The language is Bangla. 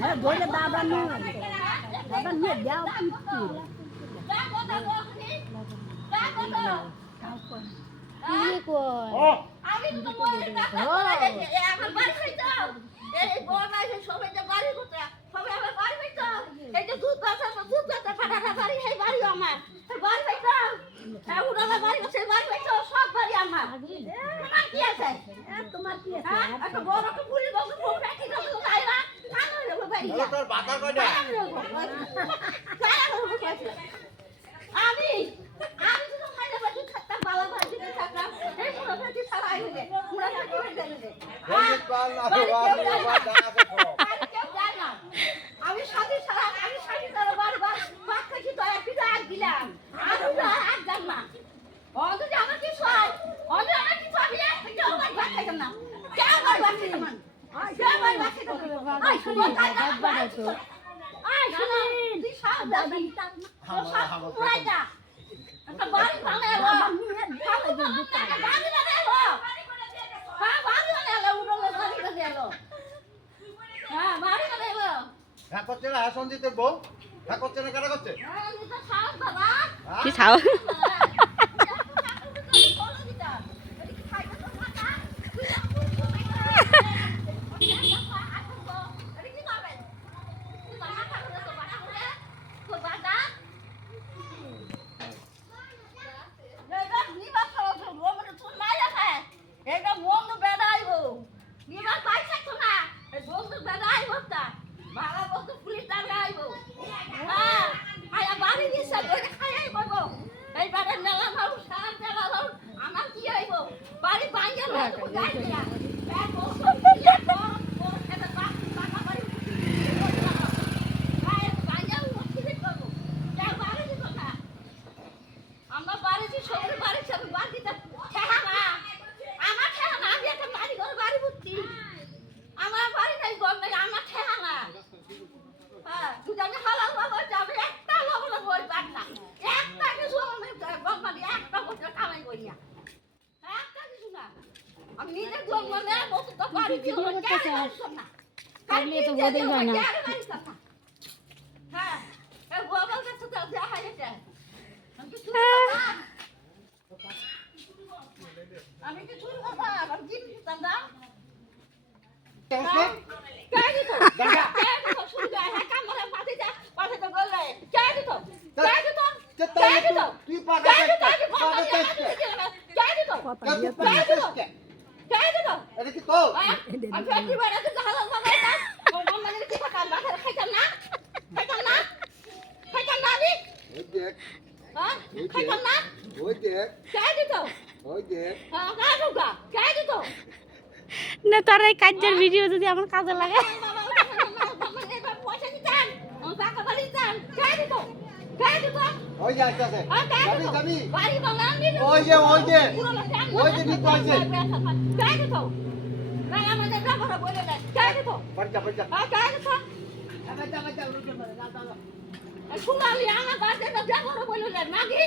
হ্যাঁ বলে বাবা নিয়ে বাবা নিয়ে যাও কি কয় আমি তো বলি না আমার বাড়ি হইতো এই বড় ভাই সবাই যে বাড়ি করতে সবাই আমার বাড়ি হইতো এই যে দুধ বাচ্চা ফাটাটা বাড়ি এই বাড়ি আমার বাড়ি হইতো উড়ালা বাড়ি আছে বাড়ি হইতো সব বাড়ি আমার তোমার কি আছে তোমার কি আছে একটা বড় একটা পুরি বড় ফ্যাক্টরি দাও তাইরা কানো হলো বাড়ি তোর বাতা কয়টা আমি আমি তো খাইলে বাড়ি থাকতাম বাবা ভাজি থাকতাম এই পুরো ফ্যাক্টরি ছাড়াই হইলে পুরো ফ্যাক্টরি হয়ে গেলে আমি সাথে সারা আমি সাথে সারা বারবার বাদ কাছি তো একটু আগ দিলাম আর আগ দাম না অত যে আমার কি সয় অত আমার কি সয় একটা আমার ভাত খাইতাম না কে আমার ভাত খাইতাম না কে আমার ভাত খাইতাম না আই শুনো ভাত বাড়াইছো আই শুনো তুই সব দাবি সব পুরাইটা একটা বাড়ি বানাইলো একটা বাড়ি বানাইলো হ্যাঁ বাড়ি বানাইলো উড়ো বাড়ি বানাইলো হ্যাঁ বাড়ি বানাইলো হ্যাঁ করছে না হ্যাঁ সঞ্জিতের বউ হ্যাঁ করছে না কারা করছে কি ছাও আমার কি হইব বাড়ি বাইরে আমার বাড়িতে সবাই বাড়ি সবাই বাড়িতে ঠেহানা আমার ঠেহানা আমি একটা বাড়ি ঘর বাড়ি বুঝছি আমার বাড়ি নাই ঘর নাই আমার ঠেহানা হ্যাঁ তুই জানি হালাল বাবা যাবে একটা লবণ বই বাদ না একটা কিছু আমি গম্মানি একটা বছর কামাই করি না একটা কিছু না আমি নিজের জন্ম নেয় মতো তো বাড়ি দিয়ে না তাহলে তো বোঝাই যায় না হ্যাঁ এই গোবল কাছে তো দেখা যেতে আমি কি চুরি করতাম আমি জিনিস দিতাম না কে দিত কে দিত শুরু করে হ্যাঁ কামড়ে পাঠিয়ে তো বললে কে দিত কে দিত কে দিত তুই কে পাকা দিত পাকা কে দিত কে দিত কে দিত এটা কি তো আমি ফ্যাক্টরি বাড়াতে হালাল বানাই না কোন মানে কি কথা বাজারে খাইতাম না আমি ওই দেখ হ্যাঁ খাইতাম না ওই দেখ কে দিত ওই দেখ হ্যাঁ কে দিত না তোর এই কাজের ভিডিও যদি আমার কাজে লাগে পয়সা দিতাম টাকা বাড়ি দিতাম কে দিত ওই যে আসছে যাবি যাবি বাড়ি বানানি ওই যে নিতে আছে কে দিত না আমাদের ব্যবহার বলে না কে দিত পড়জা হ্যাঁ কে দিত শুনালি আমার বাড়িতে ব্যবহার বলে না মাগি